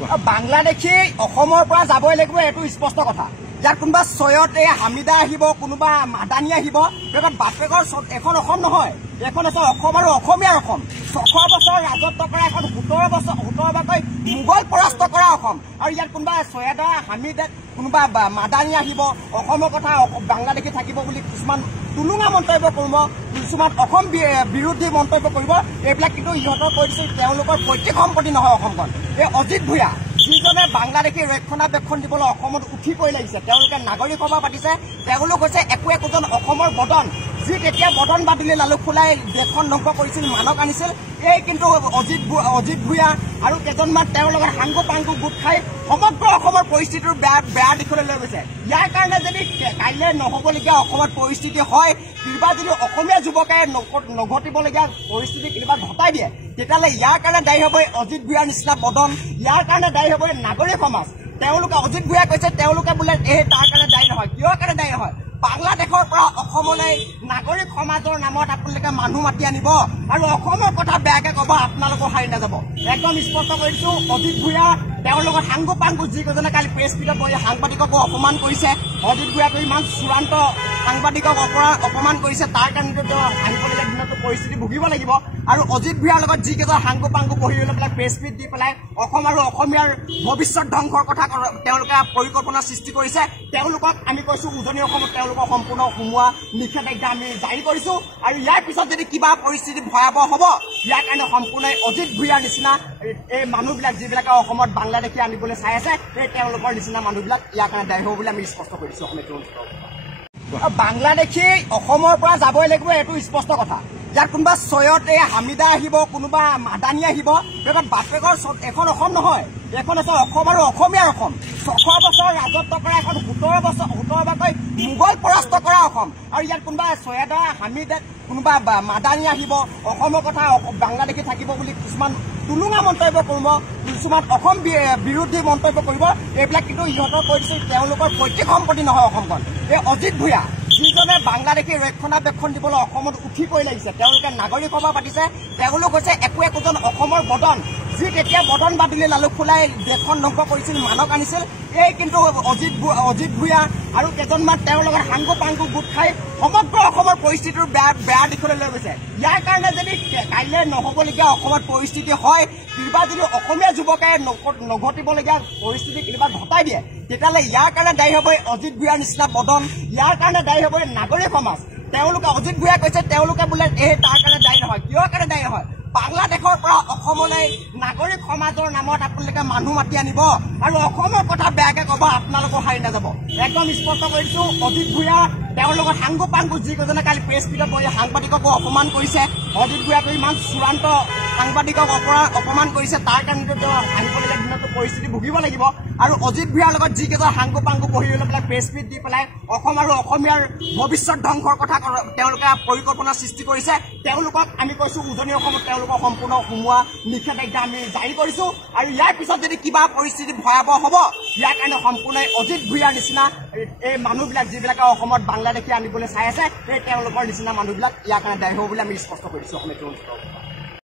বাংলাদেশী অসমৰ পৰা যাবই লাগিব, এইটো স্পষ্ট কথা। ইয়াত কোনোবা ছয়ত হামিদা আহিব, কোনোবা মাদানী আহিব, বাপেকৰ এখন অসম নহয়, এখন আছে অসম আৰু অসমীয়াৰ অসম। 600 বছৰ ৰাজত্ব কৰা এখন 17 বাৰকৈ মোগল পৰাস্ত কৰা অসম। আৰু ইয়াত কোনোবা ছয়দা হামিদা কোনোবা মাদানী আহিব, অসমৰ কথা বাংলাদেশী থাকিব বুলি কিছুমান টুলুঙা মন্তব্য কৰিব, কিছুমান অসম বিৰোধী মন্তব্য কৰিব। এইবিলাক কিন্তু ইহঁতৰ কৈ দিছে তেওঁলোকৰ পৈতৃক সম্পত্তি নহয় অসমখন। এই অজিত ভূঞা যিজনে বাংলাদেশী ৰক্ষণাবেক্ষণ দিবলৈ অসমত উঠি পৰি লাগিছে, তেওঁলোকে নাগৰিক সভা পাতিছে। তেওঁলোক হৈছে একোজন অসমৰ বদন, যি তেতিয়া বদন বাদুলি লালুক ফুলাই দেশখন ধ্বংস কৰিছিল, মানক আনিছিল। এই কিন্তু অজিত ভূঞা আৰু কেইজনমান তেওঁৰ লগত সাংগু পাংগু গোট খাই সমগ্ৰ অসমৰ পৰিস্থিতিৰ বেয়া দিশলৈ লৈ গৈছে। ইয়াৰ কাৰণে যদি কাইলৈ নহবলগীয়া অসমত পৰিস্থিতি হয়, কিবা যদি অসমীয়া যুৱকে নঘটিবলগীয়া পৰিস্থিতি কেতিয়াবা ঘটাই দিয়ে, তেতিয়াহ'লে ইয়াৰ কাৰণে দায়ী হ'ব অজিত ভূঞাৰ নিচিনা বদন, ইয়াৰ কাৰণে দায়ী হ'ব নাগৰিক সমাজ। তেওঁলোকে অজিত ভূঞাই কৈছে তেওঁলোকে বোলে তাৰ কাৰণে দায়ী নহয়। কিহৰ কাৰণে দায়ী নহয়? বাংলাদেশৰ পৰা অসমলৈ নাগৰিক সমাজৰ নামত আপোনালোকে মানুহ মাতি আনিব আৰু অসমৰ কথা বেয়াকে ক'ব, আপোনালোকৰ সাৰি নাযাব। একদম স্পষ্ট কৰি দিছো, অজিত ভূঞা তেওঁৰ লগত সাংগু পাংগু যিকেইজনে কালি প্ৰেছ মিটত বহি সাংবাদিককো অপমান কৰিছে, অজিত ভূঞাটো ইমান চূড়ান্ত সাংবাদিকক অপমান কৰিছে, তাৰ কাৰণেতো তেওঁ আহিবলগীয়া দিনতো পৰিস্থিতি ভুগিব লাগিব। আৰু অজিত ভূঞাৰ লগত যিকেইজন সাংগু পাংগু বহি লৈ পেলাই প্ৰেছ মিট দি পেলাই অসম আৰু অসমীয়াৰ ভৱিষ্যত ধ্বংসৰ কথা তেওঁলোকে পৰিকল্পনা সৃষ্টি কৰিছে, তেওঁলোকক আমি কৈছো উজনি অসমত তেওঁলোকক সম্পূৰ্ণ সোমোৱা নিষেধাজ্ঞা আমি জাৰি কৰিছো। আৰু ইয়াৰ পিছত যদি কিবা পৰিস্থিতি ভয়াৱহ হ'ব, ইয়াৰ কাৰণে সম্পূৰ্ণ অজিত ভূঞাৰ নিচিনা এই মানুহবিলাক যিবিলাকে অসমত বাংলাদেশী আনিবলৈ চাই আছে, এই তেওঁলোকৰ নিচিনা মানুহবিলাক ইয়াৰ কাৰণে দায়ী হ'ব বুলি আমি স্পষ্ট কৰিছো। বাংলাদেশী অসমৰ পৰা যাবই লাগিব, এইটো স্পষ্ট কথা। ইয়াত কোনোবা ছয়ত হামিদা আহিব, কোনোবা মাদানী আহিব, বাপেকৰ এখন অসম নহয়, এখন আছে অসম আৰু অসমীয়াৰ অসম। 600 বছৰ ৰাজত্ব কৰা এখন 17 বাৰকৈ মোগল পৰাস্ত কৰা অসম। আৰু ইয়াত কোনোবা ছয়দা হামিদা কোনোবা মাদানী আহিব, অসমৰ কথা বাংলাদেশী থাকিব বুলি কিছুমান টুলুঙা মন্তব্য কৰিব, কিছুমান অসম বিৰোধী মন্তব্য কৰিব। এইবিলাক কিন্তু ইহঁতৰ কৈ দিছে তেওঁলোকৰ পৈতৃক সম্পত্তি নহয় অসমখন। এই অজিত ভূঞা যিজনে বাংলাদেশী ৰক্ষণাবেক্ষণ দিবলৈ অসমত উঠি পৰি লাগিছে, তেওঁলোকে নাগৰিক সভা পাতিছে। তেওঁলোক হৈছে একোজন অসমৰ বদন, যি তেতিয়া বদন বাদুলি লালুক ফুলাই দেশখন ধ্বংস কৰিছিল, মানক আনিছিল। এই কিন্তু অজিত ভূঞা আৰু কেইজনমান তেওঁৰ লগত সাংগু পাংগু গোট খাই সমগ্ৰ অসমৰ পৰিস্থিতিৰ বেয়া দিশলৈ লৈ গৈছে। ইয়াৰ কাৰণে যদি কাইলৈ নহবলগীয়া অসমত পৰিস্থিতি হয়, কিবা যদি অসমীয়া যুৱকে নঘটিবলগীয়া পৰিস্থিতি কেতিয়াবা ঘটাই দিয়ে, তেতিয়াহ'লে ইয়াৰ কাৰণে দায়ী হ'ব অজিত ভূঞাৰ নিচিনা বদন, ইয়াৰ কাৰণে দায়ী হ'ব নাগৰিক সমাজ। তেওঁলোকে অজিত ভূঞাই কৈছে তেওঁলোকে বোলে তাৰ কাৰণে দায়ী নহয়। কিহৰ কাৰণে দায়ী নহয়? বাংলাদেশৰ পৰা অসমলৈ নাগৰিক সমাজৰ নামত আপোনালোকে মানুহ মাতি আনিব আৰু অসমৰ কথা বেয়াকে ক'ব, আপোনালোকৰ সাৰি নাযাব। একদম স্পষ্ট কৰিছো, অজিত ভূঞা তেওঁৰ লগত সাংগু পাংগু যিকেইজনে কালি প্ৰেছ মিটত বহি সাংবাদিককো অপমান কৰিছে, অজিত ভূঞাটো ইমান চূড়ান্ত সাংবাদিকক অপমান কৰিছে, তাৰ কাৰণেতো তেওঁ আহিবলগীয়া দিনতো পৰিস্থিতি ভুগিব লাগিব। আৰু অজিত ভূঞাৰ লগত যিকেইজন সাংগু পাংগু বহি লৈ পেলাই প্ৰেছ মিট দি পেলাই অসম আৰু অসমীয়াৰ ভৱিষ্যত ধ্বংসৰ কথা তেওঁলোকে পৰিকল্পনা সৃষ্টি কৰিছে, তেওঁলোকক আমি কৈছো উজনি অসমত তেওঁলোকক সম্পূৰ্ণ সোমোৱা নিষেধাজ্ঞা আমি জাৰি কৰিছো। আৰু ইয়াৰ পিছত যদি কিবা পৰিস্থিতি ভয়াৱহ হ'ব, ইয়াৰ কাৰণে সম্পূৰ্ণ অজিত ভূঞাৰ নিচিনা এই মানুহবিলাক যিবিলাকে অসমত বাংলাদেশী আনিবলৈ চাই আছে, এই তেওঁলোকৰ নিচিনা মানুহবিলাক ইয়াৰ কাৰণে দায়ী হ'ব বুলি আমি স্পষ্ট কৰিছো।